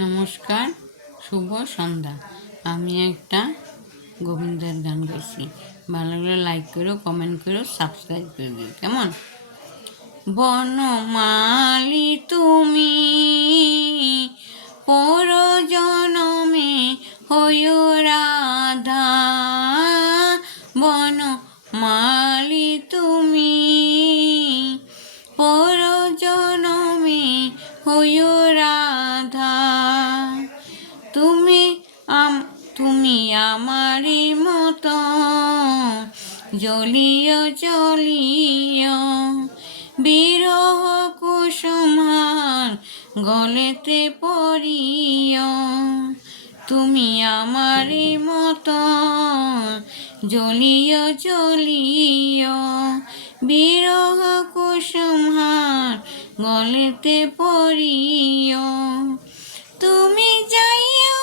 নমস্কার, শুভ সন্ধ্যা। আমি একটা গোবিন্দের গান গাইছি। ভালো লাগলে লাইক করো, কমেন্ট করো, সাবস্ক্রাইব করে দিও। কেমন? বনমালী তুমি পর জনমে হইও রাধা, বনমালী তুমি পর জনমে হইও রাধা। তুমি আমারই মতো জ্বলিও জ্বলিও, বিরহ কুসুমার গলেতে পড়িও। তুমি আমারই মতো জ্বলিও জ্বলিও, বিরহ কুসুমার গলেতে পড়িও। তুমি যাইও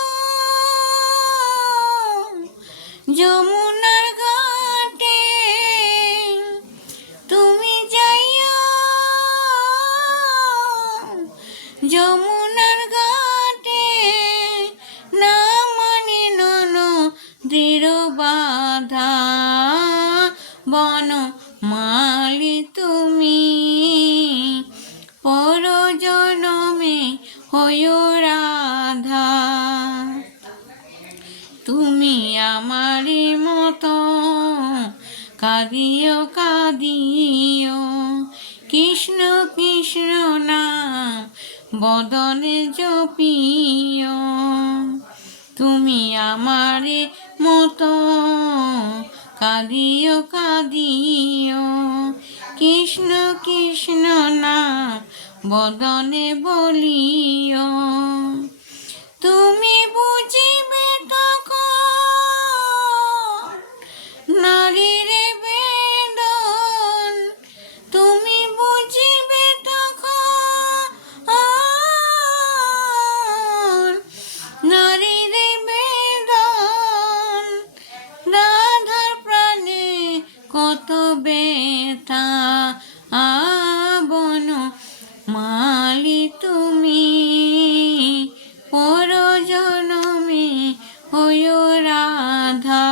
যমুনার ঘাটে, তুমি যাইও যমুনার ঘাটে, না মানে ননদের বাধা। বনমালী তুমি পর জনমে হইও রাধা। তুমি আমারই মতো কাঁদিও কাঁদিও, কৃষ্ণ কৃষ্ণ নাম বদনে জপিও। তুমি আমারই মতো কাঁদিও কাঁদিও, কৃষ্ণ কৃষ্ণ নাম বদনে বলিও। তুমি বুঝিবে তখন নারীর বেদন, তুমি বুঝিবে তখন নারীর বেদন। রাধার প্রাণে কত ব্যথা, বনমালী তুমি পর জনমে হইও রাধা।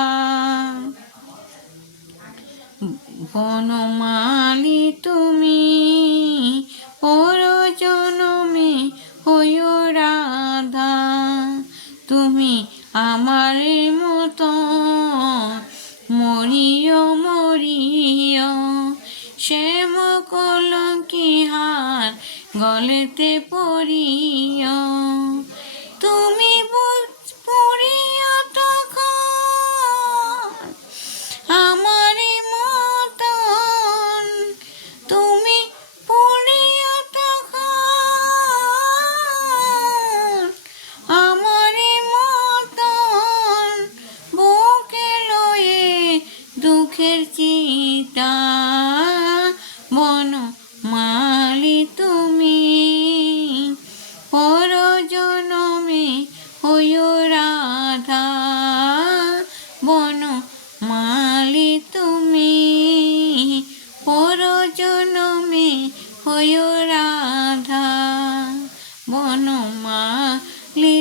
বনমালী তুমি পর জনমে হইও রাধা। তুমি আমার মতো মরিও মরিও, শ্যাম কলঙ্কি হার গলেতে পড়িও। তুমি পড়িও তখন আমার মতন, তুমি পড়িও তখন আমার মতন, বুকে লয়ে দুঃখের চিতা। বনমালী তুমি পর জনমে হইও রাধা। বনমালী তুমি পর জনমে হইও রাধা। বনমালী